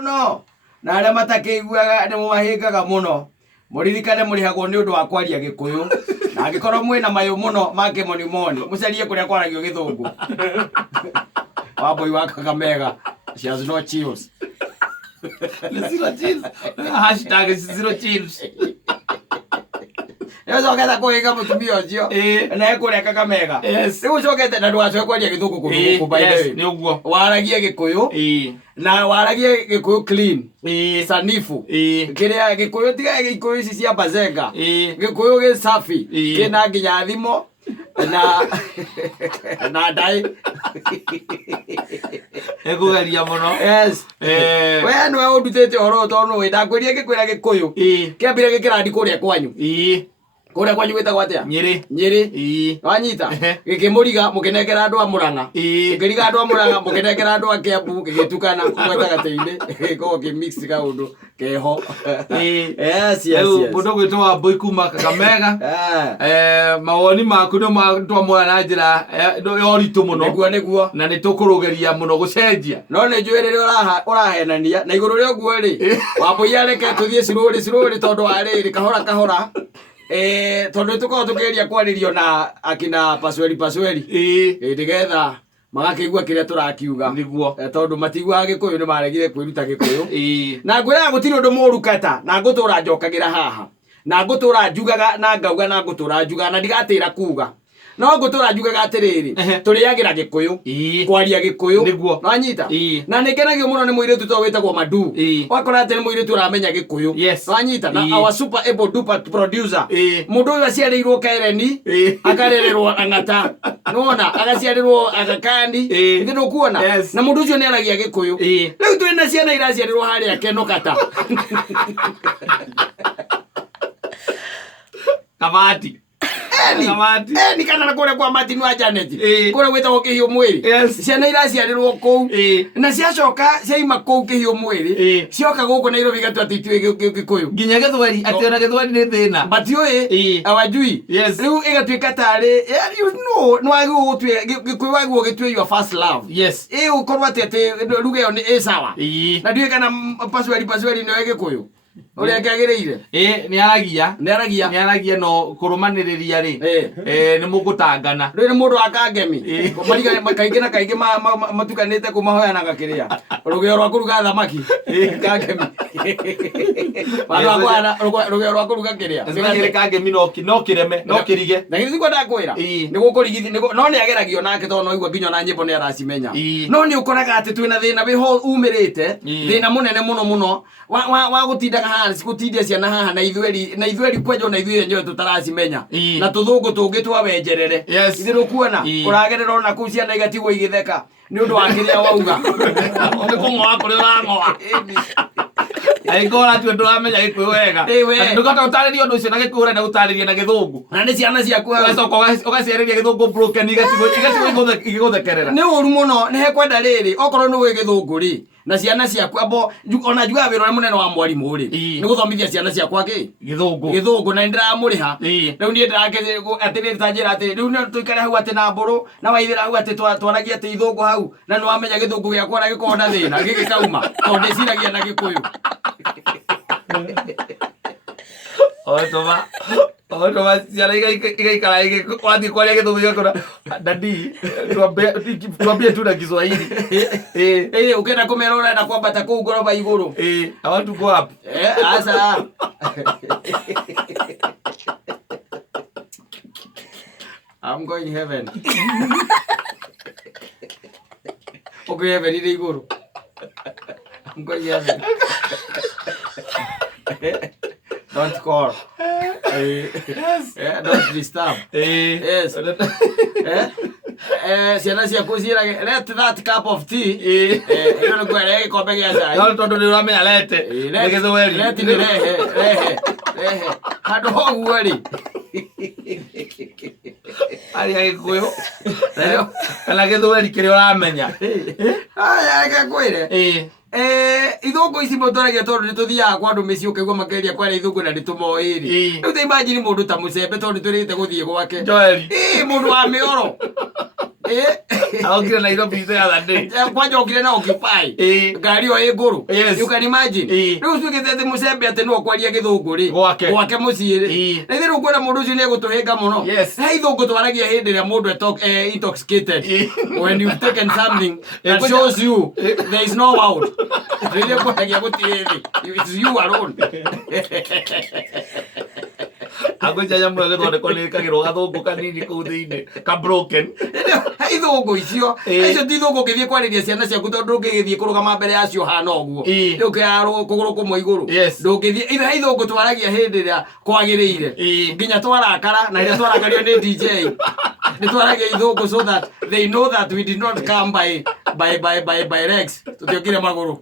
muno na aria matakiguaga ni mumahingaga muno muririkane murihagwo ni undu wa kwaria Gikuyu na angikorwo mwina mayu muno make moni mucarie kuria kwaragio Githungu Wambui wa Kakamega she has no chills zero chills hashtag zero chills Yo geta kuiga mutumia ucio na ekuria Kakamega riu cokete na ndwacoke kwaria Githungu ku baile ni uguo waragie Gikuyu na waragie Gikuyu clean sanifu kiria Gikuyu tiga Gikuyu ici cia bazenga Gikuyu ge safi kina nginya thimo na dai ekugeria muno we nwe udutete oro tono we ndakwirie Gikwira Gikuyu kiambire gikirandi kuria kwanyu kuria kwanyu witagwo atia Nyeri wanyita gikimuriga mukinengera andu a Murang'a gikiriga andu a Murang'a mukinengera andu a Kiambu gigitukana gwetagateini ko kimix ka undu keho yes mundu gwitwa Wambui kuma Kakamega mawoni maku no matwamwa na njira yoritu muno niguo na nitukurugeria muno gucenjia no ni njwirire urahenania na iguru ria guo ri Wambui areke tuthie ciruri tondu ari kahora tondu tuko tukiria kwaririo na akina pasweri ndigetha magakigua kiria turakiuga niguo tondu matiguaga Gikuyu ni maregire kwiruta Gikuyu na ngwira gutiri undu murukata na ngutura njokagira haha na ngutura njugaga na ngauga na ngutura njuga na ndigatira kuga no ngutura njugaga atiriri turiagira Gikuyu kwaria Gikuyu niguo no anyita na nikenagio muno ni muiritu to witagwo Madu wakora ati ni muiritu uramenya Gikuyu no anyita na our super able duper producer mundu uyu aciarirwo Kaireni akarererwo Ang'ata nona agaciarirwo Agakandi ndio kuona na mundu ucio ni aragia Gikuyu riu twina ciana iraciarirwo haria Kenokata Kamati ni kana na kure kwa Martin wa Janet kure witagwo Kihio Mwiri ciana iraciarirwo kou na ciacoka ciaima kou Kihio Mwiri cioka guku Nairobi gatu atitwe Gikuyu nginya Githweri ationa Githweri ni thina batioi awajui riu igatuika tari you know no agi gutwe Gikuyu wagi gitwe your first love ukorwo ati ruga yo ni sawa na ndiwe kana pasweri no Gikuyu uria ngagiriire ni aragia no kurumaniriria ri ni mugutangana ri ni mundu akangemi mariga makaingi na kaingi matukanite kumahoya na gakiria rugio rwa kuruga thamaki kangemi rugio rwa kuruga kiria ngire kangemi no kireme no kirige na ngithi kwenda kwira ni gukurigithi no ni ageragio nake to no igwa nginya na nyimbo ni aracimenya no ni ukoraga ati twina thina biho umirite thina munene muno wa gutindaga haha sikutindia ciana haha na ithueri kwejo na ithueri nyoe tutaracimenya na tuthungu tungi twawenjerere ithiru kuona uragerera ona ku ciana igatigwo igitheka ni undu wa kiria wauga ungikung'oa kuri urang'oa aigora tu nduramenya Gikuyu wega ndukata utaririo ndu ucio na Gikuyu urenda gutariria na Githungu na ni ciana ciaku ugaciariria Githungu broken igatigwo igiguthekerera ni uru muno ni hekwenda riri okorwo ni we Githungu ri na ciana ciaku abo ona njuga wira uri munene wa mwarimu ri ni guthomithia ciana ciakwa ki Githungu na ndiramuriha riu ni ndirake ati ni tanjira ati riu ni tuikare hau ati na mburu na waithira hau ati twaragia ati Ithungu hau na no amenya Githungu giakwa na gikonda thina gigikauma to ndiciragia na Gikuyu Otoma ciana igaikara wathi kwaria Githungu igakora dadi tuambie tu na Kiswahili ukenda kumera urenda kwambata kuu ngoroba iguru I want to go up asa I'm going heaven okay heaven ile iguru I'm going heaven don't call don't disturb ciana ciaku ciirage let that cup of tea ino ni kwere gikombe gia cai no tondu ni uramenya lete ni Githweri lete ni rehe handu hoguo ri ari Gikuyu kana Githweri kiria uramenya aya reke kwire Ithungu ici motoragia tondu ni tuthiaga kwa andu micii ukigua makeria kwaria Ithungu na nditumoiri riu ta imagine mundu ta Mucembe tondu turite guthie gwake Joeli mundu wa mioro Aokire Nairobi the other day. Kwanja okire na occupy. Ngari o iguru. You can imagine. Riu cugitete mucembe ati no kwaria githungu ri. Gwake mucii ri. Na ithiru kwenda mundu ucio ni egutuhinga muno. Na ithungu twaragia hindi ria mundu intoxicated. When you've taken something that shows you there is no out. Riria kwagia gutiri. It's you alone. Agũjaja mũno gĩthondeko nĩ kagĩrwo gathũngũ kanini kũu thĩinĩ ka broken. Ithũngũ icio icio ti ithũngũ ũngĩthiĩ kwarĩria ciana ciaku tondũ ndũngĩgĩthiĩ kũrũgama mbere yacio hana ũguo rĩu kĩarwo kũgũrũ kũmwe igũrũ ndũngĩthiĩ ithũngũ twaragia hĩndĩ ĩrĩa kwagĩrĩire nginya twarakara na rĩrĩa twarakario nĩ DJ nĩ twaragia ithũngũ so that they know that we did not come by legs tũtiokire magũrũ.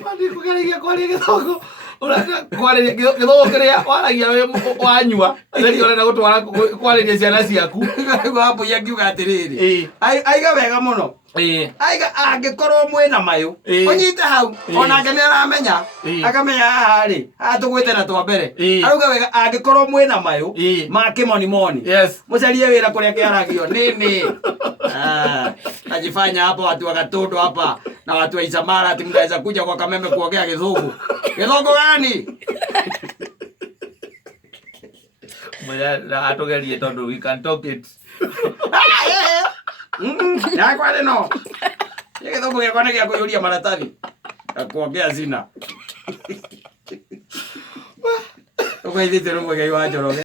Mami kũgeragia kwaria gĩthũngũ kwarĩria gĩthũngũ kĩrĩa waragia wanyua rĩrĩa ũrenda gũtwara kwarĩria ciana ciaku. Hapo yakiuga atĩrĩrĩ aiga wega mũno aiga angĩkorwo mwĩna mayũ ũnyite hau onake nĩ aramenya akamenya haha rĩ haha tũgwĩte na twa mbere arauga wega angĩkorwo mwĩna mayũ ma kĩmonimoni mũcarie wĩra kũrĩa kĩaragio nini. Najifanya hapa watu wa Gatundu hapa na watu wa Isamara ati mnaweza kuja kwa Kameme kuongea githungu. Githungu gani? Na atogerie tondu we can talk it. Ya kwani no. Githungu gĩakwa nĩ gĩa kũiyũria maratathi. Kuongea zina. Uko hivi tena mwega wa Njoroge.